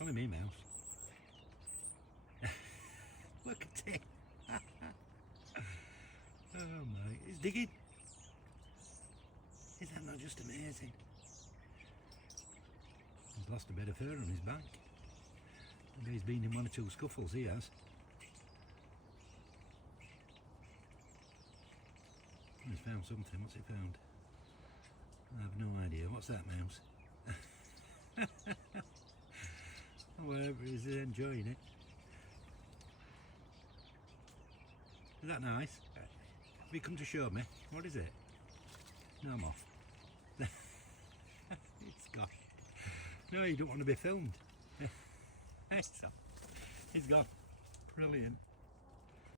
Only me, mouse. Look at it. Oh my, he's digging. Is that not just amazing? He's lost a bit of fur on his back. Maybe he's been in one or two scuffles, he has. He's found something. What's he found? I have no idea. What's that, mouse? Whatever, he's enjoying it. Is that nice? Have you come to show me? What is it? No, I'm off. It's gone. No, you don't want to be filmed. He's gone. Brilliant.